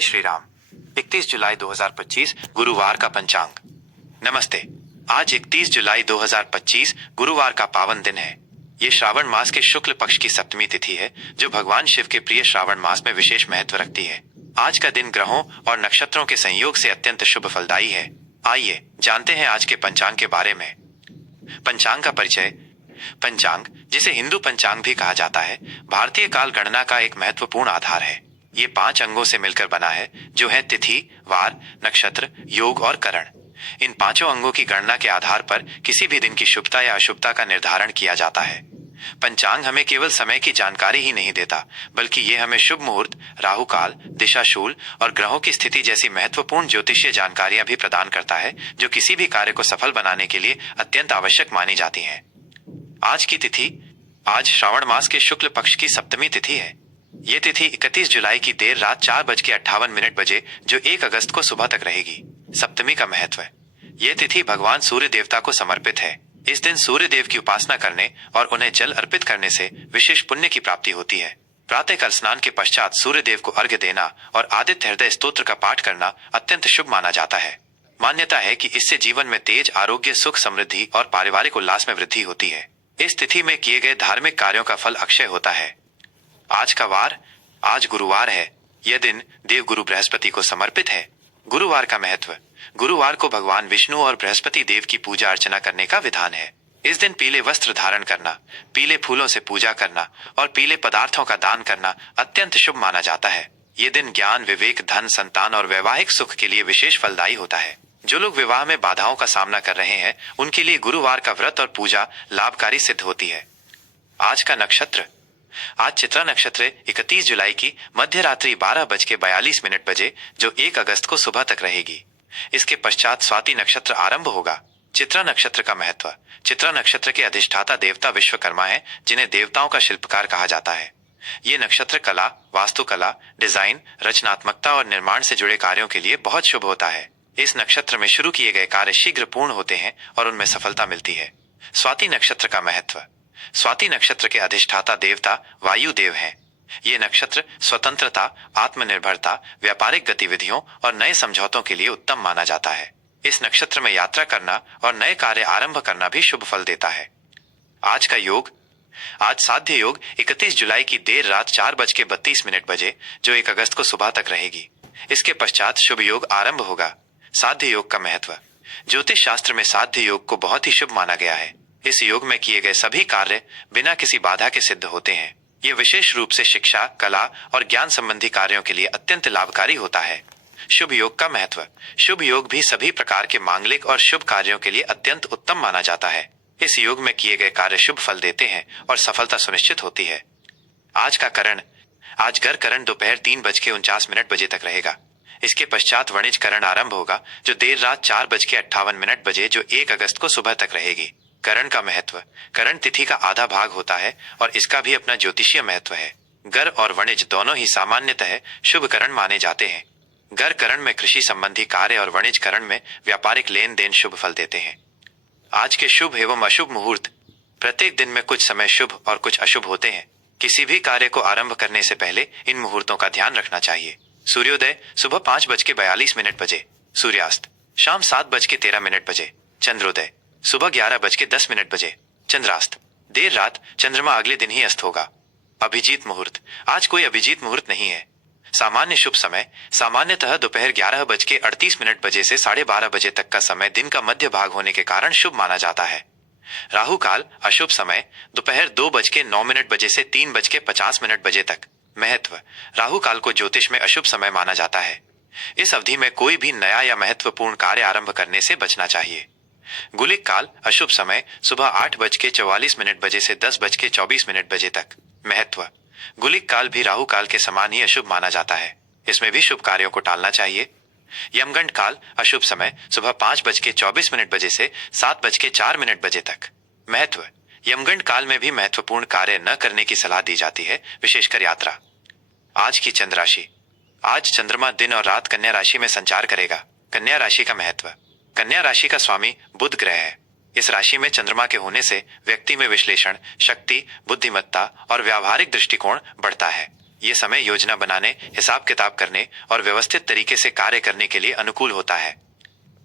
जय श्री राम। 31 जुलाई 2025 गुरुवार का पंचांग। नमस्ते। आज 31 जुलाई 2025 गुरुवार का पावन दिन है। ये श्रावण मास के शुक्ल पक्ष की सप्तमी तिथि है, जो भगवान शिव के प्रिय श्रावण मास में विशेष महत्व रखती है। आज का दिन ग्रहों और नक्षत्रों के संयोग से अत्यंत शुभ फलदायी है। आइए जानते हैं आज के पंचांग के बारे में। पंचांग का परिचय। पंचांग, जिसे हिंदू पंचांग भी कहा जाता है, भारतीय काल गणना का एक महत्वपूर्ण आधार है। ये 5 अंगों से मिलकर बना है, जो है तिथि, वार, नक्षत्र, योग और करण। इन 5 अंगों की गणना के आधार पर किसी भी दिन की शुभता या अशुभता का निर्धारण किया जाता है। पंचांग हमें केवल समय की जानकारी ही नहीं देता, बल्कि ये हमें शुभ मुहूर्त, राहु काल, दिशाशूल और ग्रहों की स्थिति जैसी महत्वपूर्ण ज्योतिषीय जानकारियां भी प्रदान करता है, जो किसी भी कार्य को सफल बनाने के लिए अत्यंत आवश्यक मानी जाती हैं। आज की तिथि। आज श्रावण मास के शुक्ल पक्ष की सप्तमी तिथि है। ये तिथि 31 जुलाई की देर रात 4:58 बजे, जो 1 अगस्त को सुबह तक रहेगी। सप्तमी का महत्व। ये तिथि भगवान सूर्य देवता को समर्पित है। इस दिन सूर्य देव की उपासना करने और उन्हें जल अर्पित करने से विशेष पुण्य की प्राप्ति होती है। प्रातःकाल स्नान के पश्चात सूर्य देव को अर्घ्य देना और आदित्य हृदय स्तोत्र का पाठ करना अत्यंत शुभ माना जाता है। मान्यता है कि इससे जीवन में तेज, आरोग्य, सुख, समृद्धि और पारिवारिक उल्लास में वृद्धि होती है। इस तिथि में किए गए धार्मिक कार्यों का फल अक्षय होता है। आज का वार। आज गुरुवार है। यह दिन देव गुरु बृहस्पति को समर्पित है। गुरुवार का महत्व। गुरुवार को भगवान विष्णु और बृहस्पति देव की पूजा अर्चना करने का विधान है। इस दिन पीले वस्त्र धारण करना, पीले फूलों से पूजा करना और पीले पदार्थों का दान करना अत्यंत शुभ माना जाता है। ये दिन ज्ञान, विवेक, धन, संतान और वैवाहिक सुख के लिए विशेष फलदायी होता है। जो लोग विवाह में बाधाओं का सामना कर रहे हैं, उनके लिए गुरुवार का व्रत और पूजा लाभकारी सिद्ध होती है। आज का नक्षत्र। आज चित्रा नक्षत्र 31 जुलाई की मध्य रात्रि 12:42 बजे, जो 1 अगस्त को सुबह तक रहेगी। इसके पश्चात स्वाति नक्षत्र आरंभ होगा। चित्रा नक्षत्र का महत्व। चित्रा नक्षत्र के अधिष्ठाता देवता विश्वकर्मा है, जिन्हें देवताओं का शिल्पकार कहा जाता है। ये नक्षत्र कला, वास्तुकला, डिजाइन, रचनात्मकता और निर्माण से जुड़े कार्यों के लिए बहुत शुभ होता है। इस नक्षत्र में शुरू किए गए कार्य शीघ्र पूर्ण होते हैं और उनमें सफलता मिलती है। स्वाति नक्षत्र का महत्व। स्वाति नक्षत्र के अधिष्ठाता देवता वायु देव हैं। ये नक्षत्र स्वतंत्रता, आत्मनिर्भरता, व्यापारिक गतिविधियों और नए समझौतों के लिए उत्तम माना जाता है। इस नक्षत्र में यात्रा करना और नए कार्य आरंभ करना भी शुभ फल देता है। आज का योग। आज साध्य योग 31 जुलाई की देर रात 4:32 बजे, जो 1 अगस्त को सुबह तक रहेगी। इसके पश्चात शुभ योग आरंभ होगा। साध्य योग का महत्व। ज्योतिष शास्त्र में साध्य योग को बहुत ही शुभ माना गया है। इस योग में किए गए सभी कार्य बिना किसी बाधा के सिद्ध होते हैं। ये विशेष रूप से शिक्षा, कला और ज्ञान संबंधी कार्यों के लिए अत्यंत लाभकारी होता है। शुभ योग का महत्व। शुभ योग भी सभी प्रकार के मांगलिक और शुभ कार्यों के लिए अत्यंत उत्तम माना जाता है। इस योग में किए गए कार्य शुभ फल देते हैं और सफलता सुनिश्चित होती है। आज का करण। आज गर करण दोपहर 3:49 बजे तक रहेगा। इसके पश्चात वणिज करण आरंभ होगा, जो देर रात 4:58 बजे, जो 1 अगस्त को सुबह तक रहेगी। करण का महत्व। करण तिथि का आधा भाग होता है और इसका भी अपना ज्योतिषीय महत्व है। गर और वणिज दोनों ही सामान्यतः शुभ करण माने जाते हैं। गर करण में कृषि संबंधी कार्य और वणिज करण में व्यापारिक लेन देन शुभ फल देते हैं। आज के शुभ एवं अशुभ मुहूर्त। प्रत्येक दिन में कुछ समय शुभ और कुछ अशुभ होते हैं। किसी भी कार्य को आरंभ करने से पहले इन मुहूर्तों का ध्यान रखना चाहिए। सूर्योदय सुबह 5:42 बजे। सूर्यास्त शाम 7:13 बजे। चंद्रोदय सुबह 11:10 बजे। चंद्रास्त देर रात, चंद्रमा अगले दिन ही अस्त होगा। अभिजीत मुहूर्त। आज कोई अभिजीत मुहूर्त नहीं है। सामान्य शुभ समय सामान्यतः दोपहर 11:38 बजे से 12:30 बजे तक का समय दिन का मध्य भाग होने के कारण शुभ माना जाता है। राहु काल अशुभ समय दोपहर 2:09 बजे से 3:50 बजे तक। महत्व। राहु काल को ज्योतिष में अशुभ समय माना जाता है। इस अवधि में कोई भी नया या महत्वपूर्ण कार्य आरंभ करने से बचना चाहिए। गुलिक काल अशुभ समय सुबह 8:44 बजे से 10:24 बजे तक। महत्व। गुलिक काल भी राहु काल के समान ही अशुभ माना जाता है। इसमें भी शुभ कार्यों को टालना चाहिए। यमगंड काल अशुभ समय सुबह 5:24 बजे से 7:04 बजे तक। महत्व। यमगंड काल में भी महत्वपूर्ण कार्य न करने की सलाह दी जाती है, विशेषकर यात्रा। आज की चंद्र राशि। आज चंद्रमा दिन और रात कन्या राशि में संचार करेगा। कन्या राशि का महत्व। कन्या राशि का स्वामी बुध ग्रह है। इस राशि में चंद्रमा के होने से व्यक्ति में विश्लेषण शक्ति, बुद्धिमत्ता और व्यावहारिक दृष्टिकोण बढ़ता है। ये समय योजना बनाने, हिसाब किताब करने और व्यवस्थित तरीके से कार्य करने के लिए अनुकूल होता है।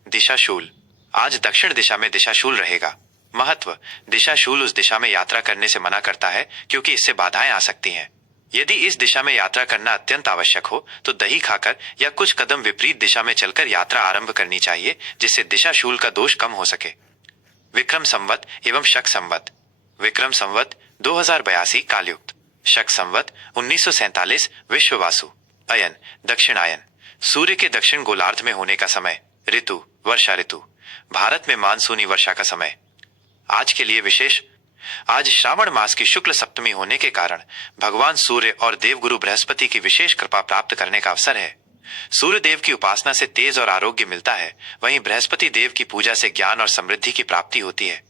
दिशाशूल। आज दक्षिण दिशा में दिशाशूल रहेगा। महत्व। दिशाशूल उस दिशा में यात्रा करने से मना करता है क्योंकि इससे बाधाएं आ सकती हैं। यदि इस दिशा में यात्रा करना अत्यंत आवश्यक हो तो दही खाकर या कुछ कदम विपरीत दिशा में चलकर यात्रा आरंभ करनी चाहिए, जिससे दिशाशूल का दोष कम हो सके। विक्रम संवत एवं शक संवत। विक्रम संवत 2082 कालयुक्त, शक संवत 1947 विश्ववासु। अयन दक्षिणायन, सूर्य के दक्षिण गोलार्ध में होने का समय। ऋतु वर्षा ऋतु, भारत में मानसूनी वर्षा का समय। आज के लिए विशेष। आज श्रावण मास की शुक्ल सप्तमी होने के कारण भगवान सूर्य और देवगुरु बृहस्पति की विशेष कृपा प्राप्त करने का अवसर है। सूर्य देव की उपासना से तेज और आरोग्य मिलता है, वहीं बृहस्पति देव की पूजा से ज्ञान और समृद्धि की प्राप्ति होती है।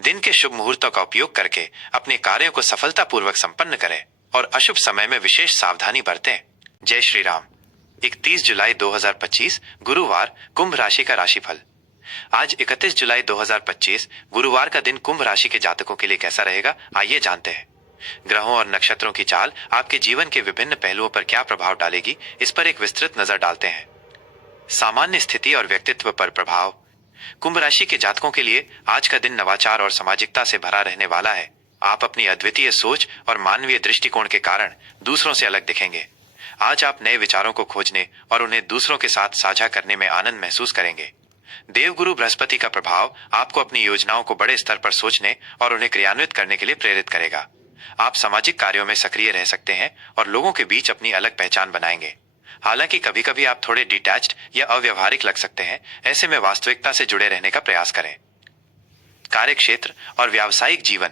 दिन के शुभ मुहूर्तों का उपयोग करके अपने कार्यों को सफलतापूर्वक संपन्न करें और अशुभ समय में विशेष सावधानी बरतें। जय श्री राम। 31 जुलाई 2025 गुरुवार, कुंभ राशि का राशिफल। आज 31 जुलाई 2025 गुरुवार का दिन कुंभ राशि के जातकों के लिए कैसा रहेगा, आइए जानते हैं। ग्रहों और नक्षत्रों की चाल आपके जीवन के विभिन्न पहलुओं पर क्या प्रभाव डालेगी, इस पर एक विस्तृत नजर डालते हैं। सामान्य स्थिति और व्यक्तित्व पर प्रभाव। कुंभ राशि के जातकों के लिए आज का दिन नवाचार और सामाजिकता से भरा रहने वाला है। आप अपनी अद्वितीय सोच और मानवीय दृष्टिकोण के कारण दूसरों से अलग दिखेंगे। आज आप नए विचारों को खोजने और उन्हें दूसरों के साथ साझा करने में आनंद महसूस करेंगे। देवगुरु बृहस्पति का प्रभाव आपको अपनी योजनाओं को बड़े स्तर पर सोचने और उन्हें क्रियान्वित करने के लिए प्रेरित करेगा। आप सामाजिक कार्यों में सक्रिय रह सकते हैं और लोगों के बीच अपनी अलग पहचान बनाएंगे। हालांकि कभी कभी आप थोड़े डिटैच्ड या अव्यवहारिक लग सकते हैं, ऐसे में वास्तविकता से जुड़े रहने का प्रयास करें। कार्यक्षेत्र और व्यावसायिक जीवन।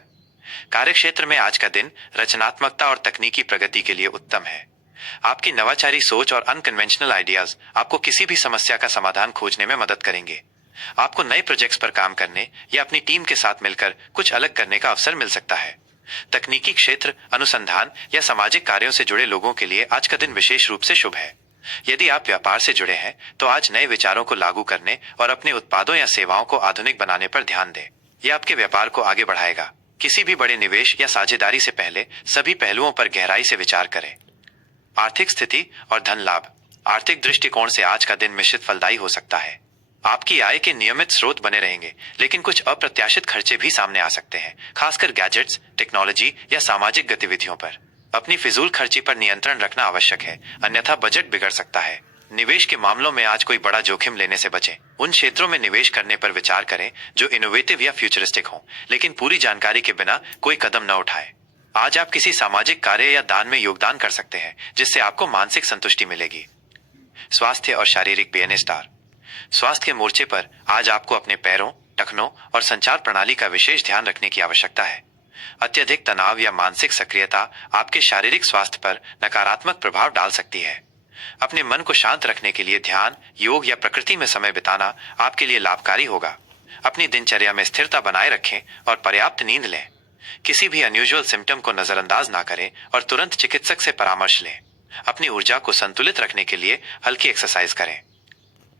कार्यक्षेत्र में आज का दिन रचनात्मकता और तकनीकी प्रगति के लिए उत्तम है। आपकी नवाचारी सोच और अनकन्वेंशनल आइडियाज आपको किसी भी समस्या का समाधान खोजने में मदद करेंगे। आपको नए प्रोजेक्ट्स पर काम करने या अपनी टीम के साथ मिलकर कुछ अलग करने का अवसर मिल सकता है। तकनीकी क्षेत्र, अनुसंधान या सामाजिक कार्यों से जुड़े लोगों के लिए आज का दिन विशेष रूप से शुभ है। यदि आप व्यापार से जुड़े हैं तो आज नए विचारों को लागू करने और अपने उत्पादों या सेवाओं को आधुनिक बनाने पर ध्यान दें। यह आपके व्यापार को आगे बढ़ाएगा। किसी भी बड़े निवेश या साझेदारी से पहले सभी पहलुओं पर गहराई से विचार करें। आर्थिक स्थिति और धन लाभ। आर्थिक दृष्टिकोण से आज का दिन मिश्रित फलदायी हो सकता है। आपकी आय के नियमित स्रोत बने रहेंगे, लेकिन कुछ अप्रत्याशित खर्चे भी सामने आ सकते हैं, खासकर गैजेट्स, टेक्नोलॉजी या सामाजिक गतिविधियों पर। अपनी फिजूल खर्ची पर नियंत्रण रखना आवश्यक है, अन्यथा बजट बिगड़ सकता है। निवेश के मामलों में आज कोई बड़ा जोखिम लेने से बचें। उन क्षेत्रों में निवेश करने पर विचार करें जो इनोवेटिव या फ्यूचरिस्टिक हों, लेकिन पूरी जानकारी के बिना कोई कदम न उठाएं। आज आप किसी सामाजिक कार्य या दान में योगदान कर सकते हैं, जिससे आपको मानसिक संतुष्टि मिलेगी। स्वास्थ्य और शारीरिक बेने स्टार। स्वास्थ्य के मोर्चे पर आज आपको अपने पैरों, टखनों और संचार प्रणाली का विशेष ध्यान रखने की आवश्यकता है। अत्यधिक तनाव या मानसिक सक्रियता आपके शारीरिक स्वास्थ्य पर नकारात्मक प्रभाव डाल सकती है। अपने मन को शांत रखने के लिए ध्यान, योग या प्रकृति में समय बिताना आपके लिए लाभकारी होगा। अपनी दिनचर्या में स्थिरता बनाए रखें और पर्याप्त नींद लें। किसी भी अनयूजुअल सिम्टम को नजरअंदाज ना करें और तुरंत चिकित्सक से परामर्श लें। अपनी ऊर्जा को संतुलित रखने के लिए हल्की एक्सरसाइज करें।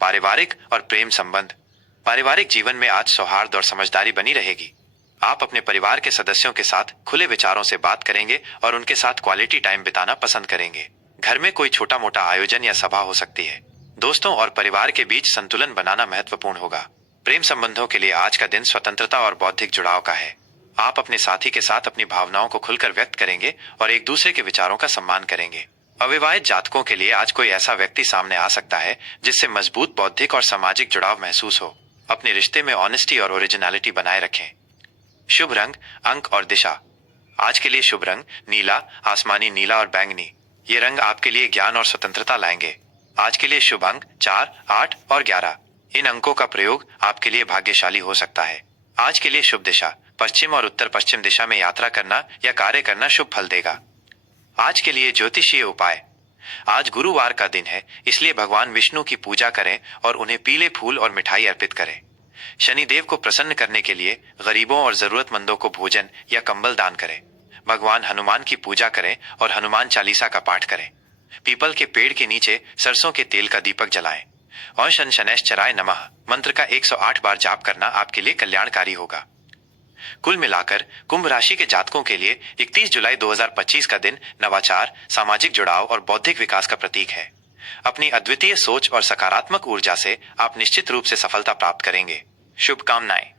पारिवारिक और प्रेम संबंध। पारिवारिक जीवन में आज सौहार्द और समझदारी बनी रहेगी। आप अपने परिवार के सदस्यों के साथ खुले विचारों से बात करेंगे और उनके साथ क्वालिटी टाइम बिताना पसंद करेंगे। घर में कोई छोटा मोटा आयोजन या सभा हो सकती है। दोस्तों और परिवार के बीच संतुलन बनाना महत्वपूर्ण होगा। प्रेम संबंधों के लिए आज का दिन स्वतंत्रता और बौद्धिक जुड़ाव का है। आप अपने साथी के साथ अपनी भावनाओं को खुलकर व्यक्त करेंगे और एक दूसरे के विचारों का सम्मान करेंगे। अविवाहित जातकों के लिए आज कोई ऐसा व्यक्ति सामने आ सकता है जिससे मजबूत बौद्धिक और सामाजिक जुड़ाव महसूस हो। अपने रिश्ते में ऑनेस्टी और ओरिजिनलिटी बनाए रखें। शुभ रंग, अंक और दिशा। आज के लिए शुभ रंग नीला, आसमानी नीला और बैंगनी। ये रंग आपके लिए ज्ञान और स्वतंत्रता लाएंगे। आज के लिए शुभ अंक 4, 8 और 11। इन अंकों का प्रयोग आपके लिए भाग्यशाली हो सकता है। आज के लिए शुभ दिशा पश्चिम और उत्तर पश्चिम दिशा में यात्रा करना या कार्य करना शुभ फल देगा। आज के लिए ज्योतिषीय उपाय। आज गुरुवार का दिन है, इसलिए भगवान विष्णु की पूजा करें और उन्हें पीले फूल और मिठाई अर्पित करें। शनिदेव को प्रसन्न करने के लिए गरीबों और जरूरतमंदों को भोजन या कंबल दान करें। भगवान हनुमान की पूजा करें और हनुमान चालीसा का पाठ करें। पीपल के पेड़ के नीचे सरसों के तेल का दीपक जलाएं और शन शनैश्चराय नमः मंत्र का 108 बार जाप करना आपके लिए कल्याणकारी होगा। कुल मिलाकर कुंभ राशि के जातकों के लिए 31 जुलाई 2025 का दिन नवाचार, सामाजिक जुड़ाव और बौद्धिक विकास का प्रतीक है। अपनी अद्वितीय सोच और सकारात्मक ऊर्जा से आप निश्चित रूप से सफलता प्राप्त करेंगे। शुभकामनाएं।